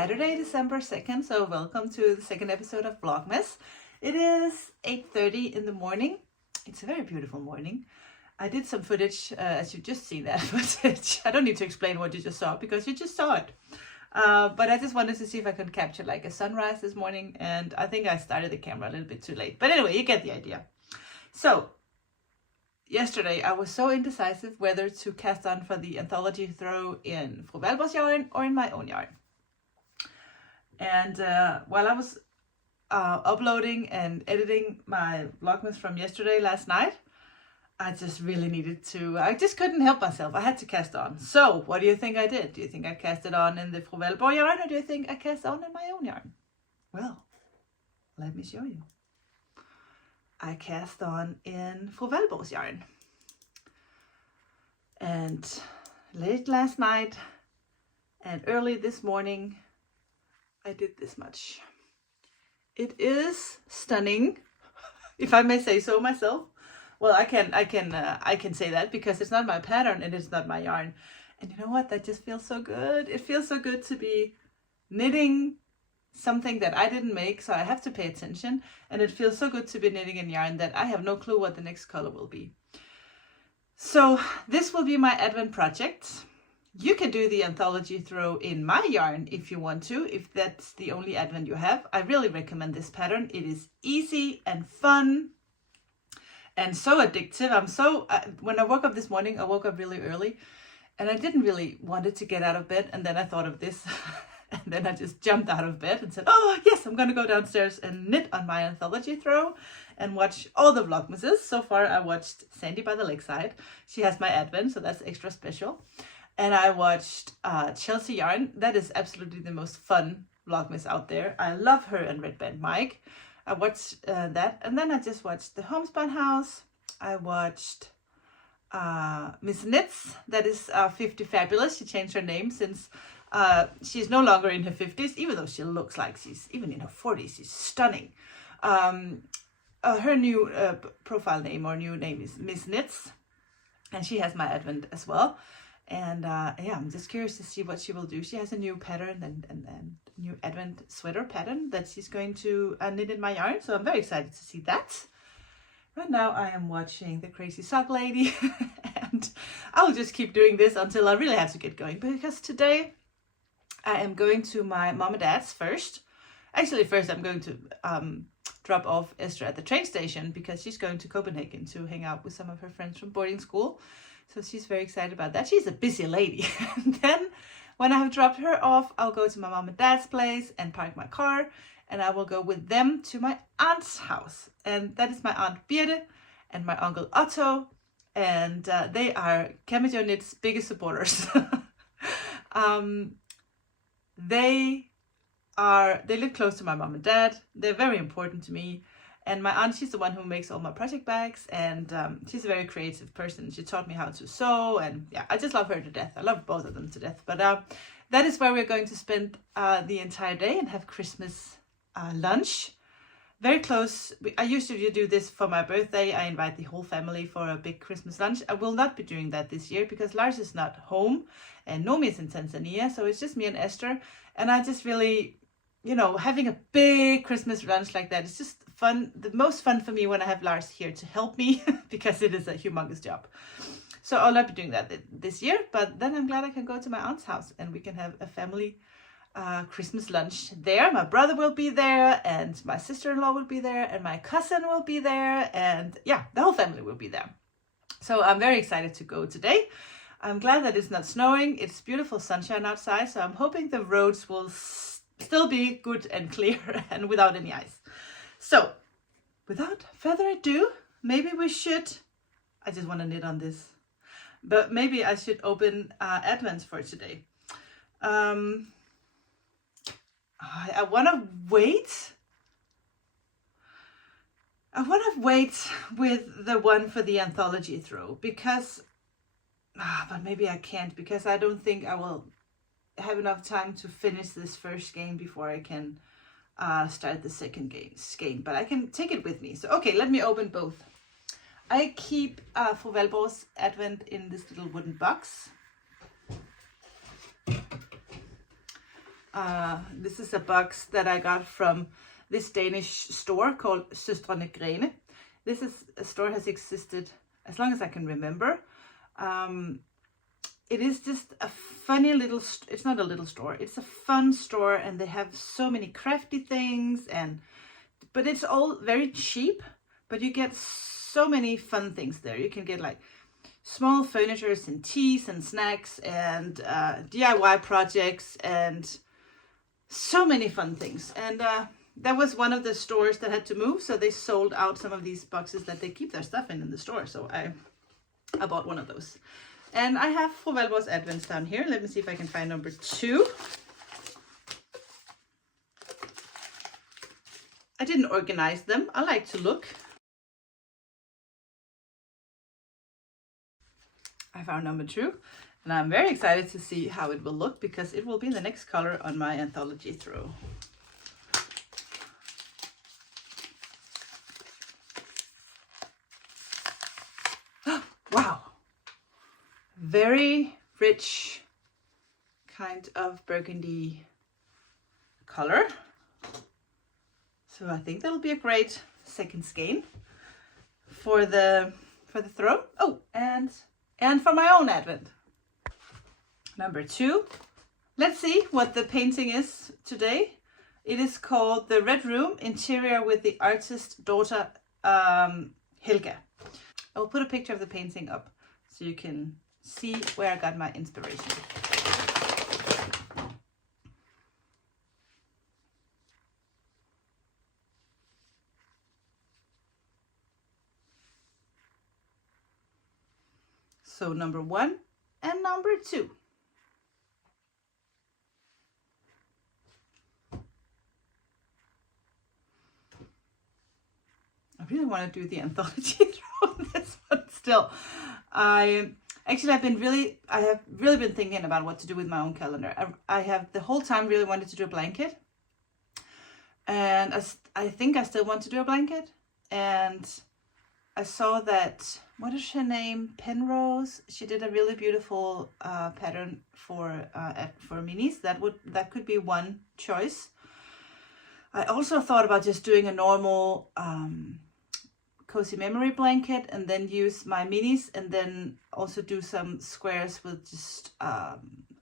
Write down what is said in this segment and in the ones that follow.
Saturday, December 2nd, so welcome to the second episode of Vlogmas. It is 8:30 in the morning. It's a very beautiful morning. I did some footage, as you just seen that footage. I don't need to explain what you just saw because you just saw it. But I just wanted to see if I could capture like a sunrise this morning, and I think I started the camera a little bit too late. But anyway, you get the idea. So, yesterday I was so indecisive whether to cast on for the anthology throw in Fru Valborg's yarn or in my own yarn. And while I was uploading and editing my Vlogmas from last night, I just really needed to, I just couldn't help myself. I had to cast on. So what do you think I did? Do you think I cast it on in the Fru Valborg yarn, or do you think I cast on in my own yarn? Well, let me show you. I cast on in Fru Valborg's yarn. And late last night and early this morning, I did this much. It is stunning, if I may say so myself. Well, I can say that because it's not my pattern and it's not my yarn. And you know what? That just feels so good. It feels so good to be knitting something that I didn't make, so I have to pay attention. And it feels so good to be knitting in yarn that I have no clue what the next color will be. So this will be my Advent project. You can do the anthology throw in my yarn if you want to, if that's the only Advent you have. I really recommend this pattern. It is easy and fun and so addictive. When I woke up this morning, I woke up really early and I didn't really want to get out of bed. And then I thought of this and then I just jumped out of bed and said, oh yes, I'm going to go downstairs and knit on my anthology throw and watch all the Vlogmases. So far I watched Sandy by the Lakeside. She has my Advent, so that's extra special. And I watched Chelsea Yarn. That is absolutely the most fun Vlogmas out there. I love her and Red Band Mike. I watched that. And then I just watched the Homespun House. I watched Miss Knits. That is 50 Fabulous. She changed her name since she's no longer in her 50s, even though she looks like she's even in her 40s. She's stunning. Her new profile name or new name is Miss Knits. And she has my Advent as well. And yeah, I'm just curious to see what she will do. She has a new pattern and new Advent sweater pattern that she's going to knit in my yarn. So I'm very excited to see that. Right now I am watching The Crazy Sock Lady. And I'll just keep doing this until I really have to get going. Because today I am going to my mom and dad's first. Actually, first I'm going to drop off Esther at the train station because she's going to Copenhagen to hang out with some of her friends from boarding school. So she's very excited about that. She's a busy lady. And then when I have dropped her off, I'll go to my mom and dad's place and park my car. And I will go with them to my aunt's house. And that is my aunt Birte and my uncle Otto. And they are CamijoKnits' biggest supporters. They live close to my mom and dad. They're very important to me. And my aunt, she's the one who makes all my project bags, and she's a very creative person. She taught me how to sew, and yeah, I just love her to death. I love both of them to death. But that is where we're going to spend the entire day and have Christmas lunch. Very close. I usually do this for my birthday. I invite the whole family for a big Christmas lunch. I will not be doing that this year because Lars is not home and Nomi is in Tanzania. So it's just me and Esther. And I just really you know, having a big Christmas lunch like that is just fun. The most fun for me when I have Lars here to help me because it is a humongous job. So I'll not be doing that this year, but then I'm glad I can go to my aunt's house and we can have a family Christmas lunch there. My brother will be there, and my sister-in-law will be there, and my cousin will be there, and yeah, the whole family will be there. So I'm very excited to go today. I'm glad that it's not snowing. It's beautiful sunshine outside, so I'm hoping the roads will still be good and clear and without any ice. So without further ado, maybe we should, I just want to knit on this, but maybe I should open advents for today. I want to wait. I want to wait with the one for the anthology throw because, but maybe I can't because I don't think I will have enough time to finish this first game before I can start the second game. But I can take it with me. So okay, let me open both. I keep for Valborg's advent in this little wooden box. This is a box that I got from this Danish store called Søstrene Grene. This is a store has existed as long as I can remember. It is just a funny little, it's not a little store, it's a fun store, and they have so many crafty things, but it's all very cheap, but you get so many fun things there. You can get like small furnitures and teas and snacks and DIY projects and so many fun things. And that was one of the stores that had to move, so they sold out some of these boxes that they keep their stuff in the store. So I bought one of those. And I have Fru Valborg's advents down here. Let me see if I can find number 2. I didn't organize them. I like to look. I found number 2. And I'm very excited to see how it will look because it will be the next color on my anthology throw. Wow! Very rich kind of burgundy color. So I think that'll be a great second skein for the throw. Oh, and for my own advent. Number 2. Let's see what the painting is today. It is called The Red Room, Interior with the Artist Daughter Helga. I will put a picture of the painting up so you can see where I got my inspiration. So number 1 and number 2. I really want to do the anthology on this one still. I have really been thinking about what to do with my own calendar. I have the whole time really wanted to do a blanket, and I think I still want to do a blanket. And I saw that, what is her name, Penrose? She did a really beautiful pattern for minis. That could be one choice. I also thought about just doing a normal cozy memory blanket and then use my minis and then also do some squares with just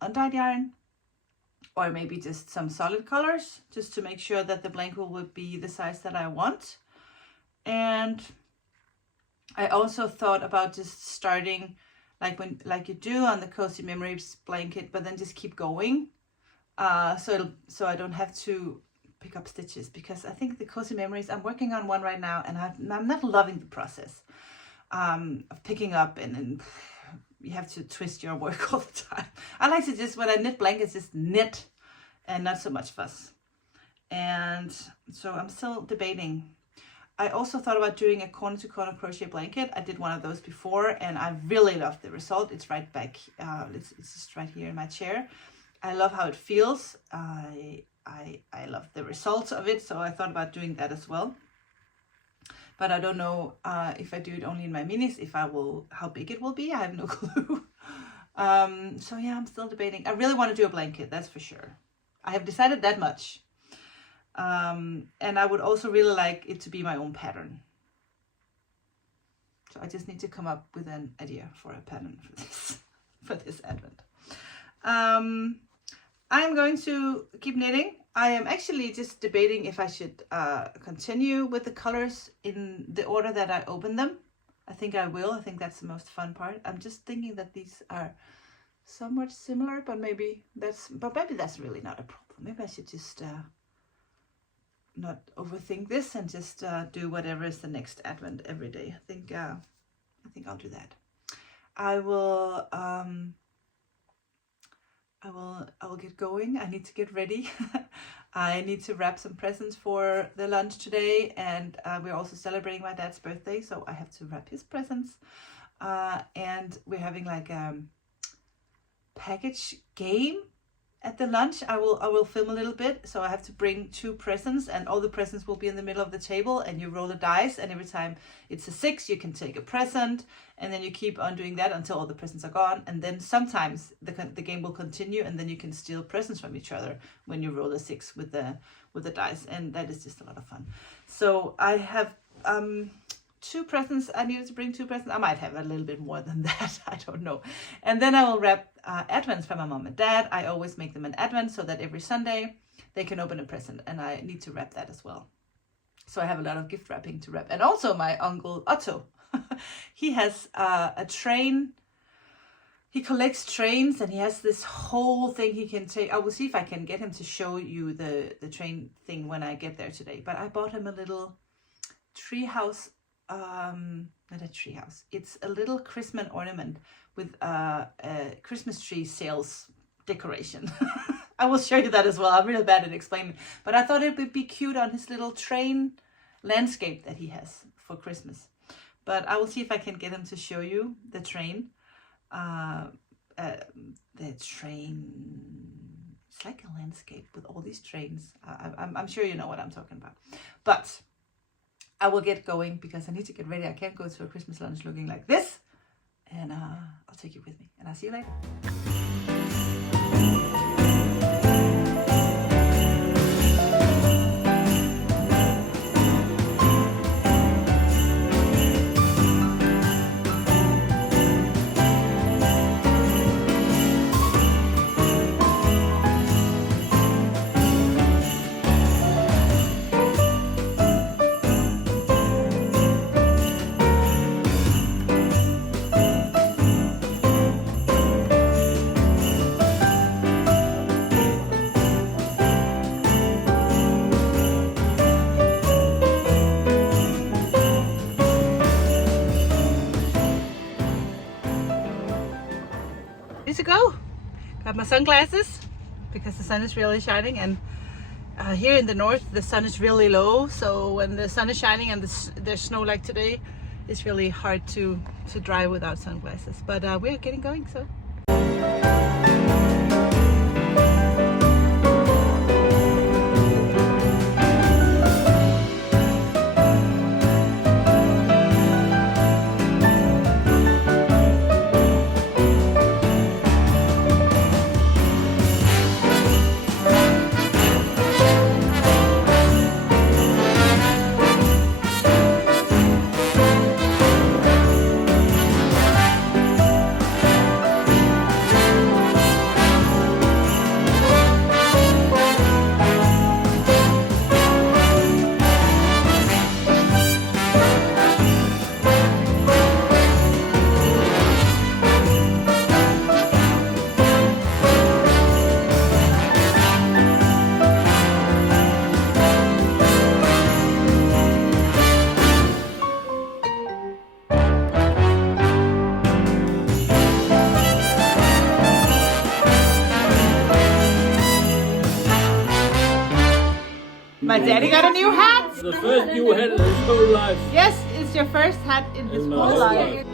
undyed yarn, or maybe just some solid colors just to make sure that the blanket would be the size that I want. And I also thought about just starting like you do on the cozy memories blanket, but then just keep going so I don't have to pick up stitches, because I think the cozy memories, I'm working on one right now and I'm not loving the process of picking up, and you have to twist your work all the time. I like to just, when I knit blankets, just knit and not so much fuss. And so I'm still debating. I also thought about doing a corner to corner crochet blanket. I did one of those before and I really loved the result. It's right back, it's just right here in my chair. I love how it feels. I love the results of it, so I thought about doing that as well. But I don't know if I do it only in my minis, how big it will be. I have no clue. So yeah, I'm still debating. I really want to do a blanket, that's for sure. I have decided that much. And I would also really like it to be my own pattern. So I just need to come up with an idea for a pattern for this advent. I'm going to keep knitting. I am actually just debating if I should continue with the colors in the order that I open them. I think I will. I think that's the most fun part. I'm just thinking that these are somewhat similar, but maybe that's really not a problem. Maybe I should just not overthink this and just do whatever is the next advent every day. I think I'll do that. I will get going. I need to get ready. I need to wrap some presents for the lunch today, and we're also celebrating my dad's birthday, so I have to wrap his presents. And we're having like a package game at the lunch. I will film a little bit. So I have to bring 2 presents, and all the presents will be in the middle of the table, and you roll a dice, and every time it's a 6 you can take a present, and then you keep on doing that until all the presents are gone. And then sometimes the game will continue, and then you can steal presents from each other when you roll a 6 with the dice, and that is just a lot of fun. So I have 2 presents. I needed to bring 2 presents. I might have a little bit more than that. I don't know. And then I will wrap advents for my mom and dad. I always make them an advent so that every Sunday they can open a present, and I need to wrap that as well. So I have a lot of gift wrapping to wrap. And also my uncle Otto, he has a train. He collects trains, and he has this whole thing he can take. I will see if I can get him to show you the train thing when I get there today. But I bought him a little treehouse. Not a treehouse. It's a little Christmas ornament with a Christmas tree sales decoration. I will show you that as well. I'm really bad at explaining, but I thought it would be cute on his little train landscape that he has for Christmas. But I will see if I can get him to show you the train. The train. It's like a landscape with all these trains. I'm sure you know what I'm talking about. But I will get going because I need to get ready. I can't go to a Christmas lunch looking like this. And I'll take you with me. And I'll see you later. To go. Got my sunglasses because the sun is really shining, and here in the north the sun is really low, so when the sun is shining and there's snow like today, it's really hard to drive without sunglasses. But we're getting going, so my daddy got a new hat. The first new hat in his whole life. Yes, it's your first hat in his whole life.